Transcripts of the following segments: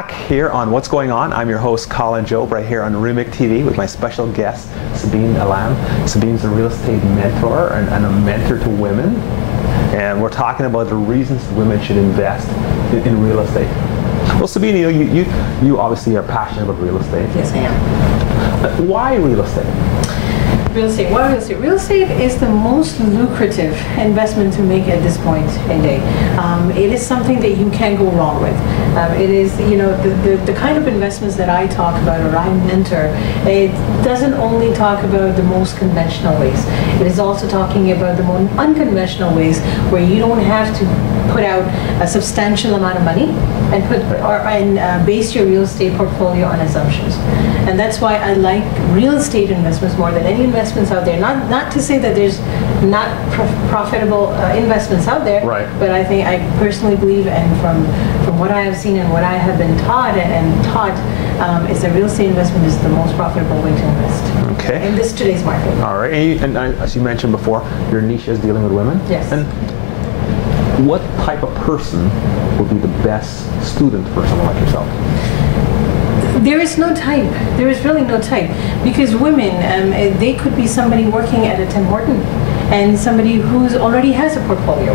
back here on What's Going On. I'm your host, Colin Jobe, right here on REMIC TV with my special guest, SABEEN ALAM. SABEEN's a real estate mentor and a mentor to women. And we're talking about the reasons women should invest in real estate. Well, SABEEN, you obviously are passionate about real estate. Yes, I am. Why real estate? Real estate. Why real estate? Real estate is the most lucrative investment to make at this point in day. It is something that you can't go wrong with. It is, the kind of investments that I talk about or I mentor, it doesn't only talk about the most conventional ways. It is also talking about the more unconventional ways where you don't have to put out a substantial amount of money and base your real estate portfolio on assumptions. And that's why I like real estate investments more than any investments out there. Not to say that there's not profitable investments out there, right. But I personally believe, and from what I have seen and what I have been taught is that real estate investment is the most profitable way to invest. Okay. In today's market. All right. And as you mentioned before, your niche is dealing with women. Yes. And what type of person would be the best student for someone like yourself? There is no type. There is really no type, because women, they could be somebody working at a Tim Horton and somebody who's already has a portfolio,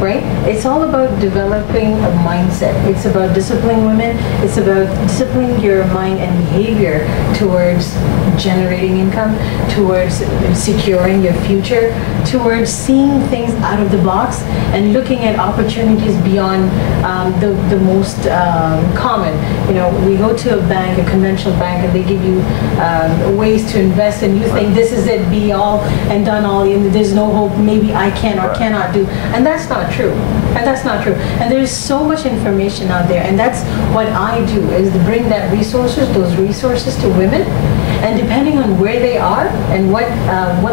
right? It's all about developing a mindset. It's about disciplining women. It's about disciplining your mind and behavior towards generating income, towards securing your future, towards seeing things out of the box and looking at opportunities beyond the most common. We go to a bank, a conventional bank, and they give you ways to invest, and you think this is it, be all and done all, and there's no hope, maybe I can or cannot do. And that's not true. And that's not true. And there's so much information out there, and that's what I do, is to bring those resources to women. And depending on where they are and what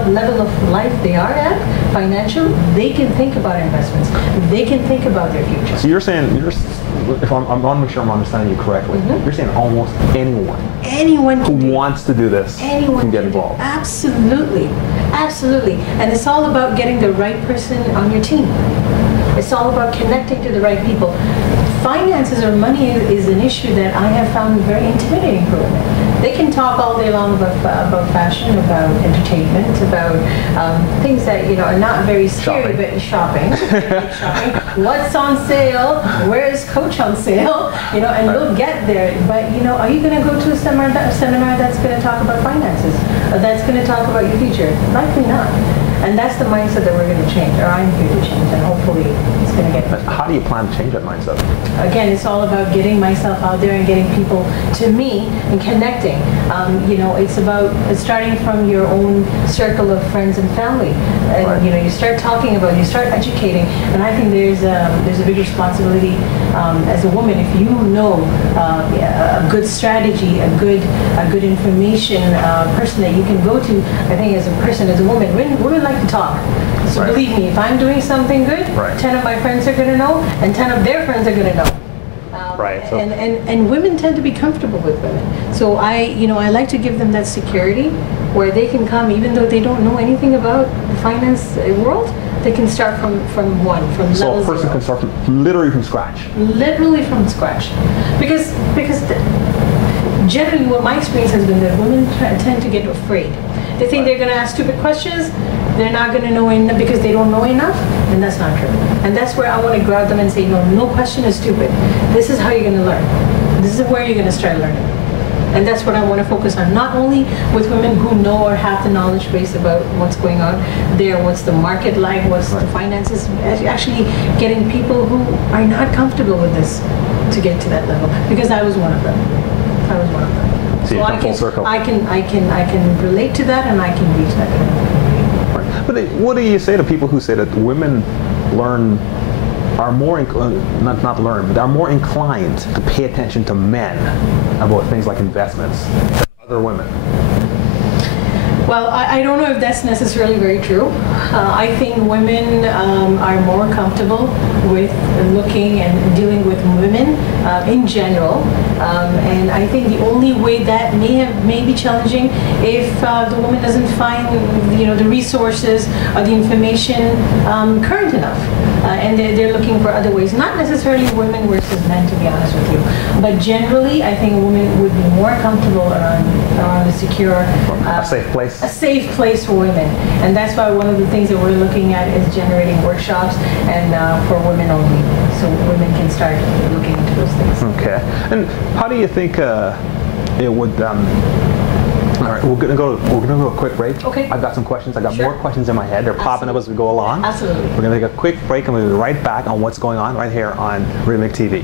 level of life they are at, financial, they can think about investments. They can think about their future. So you're saying, if I want to make sure I'm understanding you correctly, you're saying almost anyone who wants to do this can get involved. Absolutely. Absolutely. And it's all about getting the right person on your team. It's all about connecting to the right people. Finances or money is an issue that I have found very intimidating for women. They can talk all day long about fashion, about entertainment, about things that are not very scary, but shopping. What's on sale? Where is Coach on sale? And we'll get there. But are you going to go to a seminar that's going to talk about finances? That's going to talk about your future? Likely not. And that's the mindset that we're going to change, or I'm here to change, and hopefully it's going to get better. How do you plan to change that mindset? Again, it's all about getting myself out there and getting people to me and connecting. It's about starting from your own circle of friends and family. And you start talking about it, you start educating, and I think there's a big responsibility as a woman. If you know a good strategy, a good information person that you can go to, I think as a person, as a woman like to talk. So believe me, if I'm doing something good, 10 of my friends are going to know, and 10 of their friends are going to know. And women tend to be comfortable with women. So I like to give them that security where they can come, even though they don't know anything about the finance world. They can start from level zero. So a person can start literally from scratch. Literally from scratch, because generally what my experience has been that women tend to get afraid. They think they're going to ask stupid questions. They're not going to know enough because they don't know enough, and that's not true. And that's where I want to grab them and say, no question is stupid. This is how you're going to learn. This is where you're going to start learning. And that's what I want to focus on, not only with women who know or have the knowledge base about what's going on there, what's the market like, what's the finances, actually getting people who are not comfortable with this to get to that level. Because I was one of them. So I can relate to that, and I can reach that kind of thing. Right. But what do you say to people who say that women are more inclined to pay attention to men about things like investments than other women? Well, I don't know if that's necessarily very true. I think women are more comfortable with looking and dealing with women in general. And I think the only way that may be challenging if the woman doesn't find the resources or the information current enough. And they're looking for other ways. Not necessarily women versus men, to be honest with you. But generally, I think women would be more comfortable around a secure, a safe place. A safe place for women. And that's why one of the things that we're looking at is generating workshops and for women only. So women can start looking into those things. Okay. And how do you think it would... all right, we're gonna go a quick break. Okay. I've got some questions. I got more questions in my head. They're popping up as we go along. Absolutely. We're gonna take a quick break and we'll be right back on what's going on right here on REMIC TV.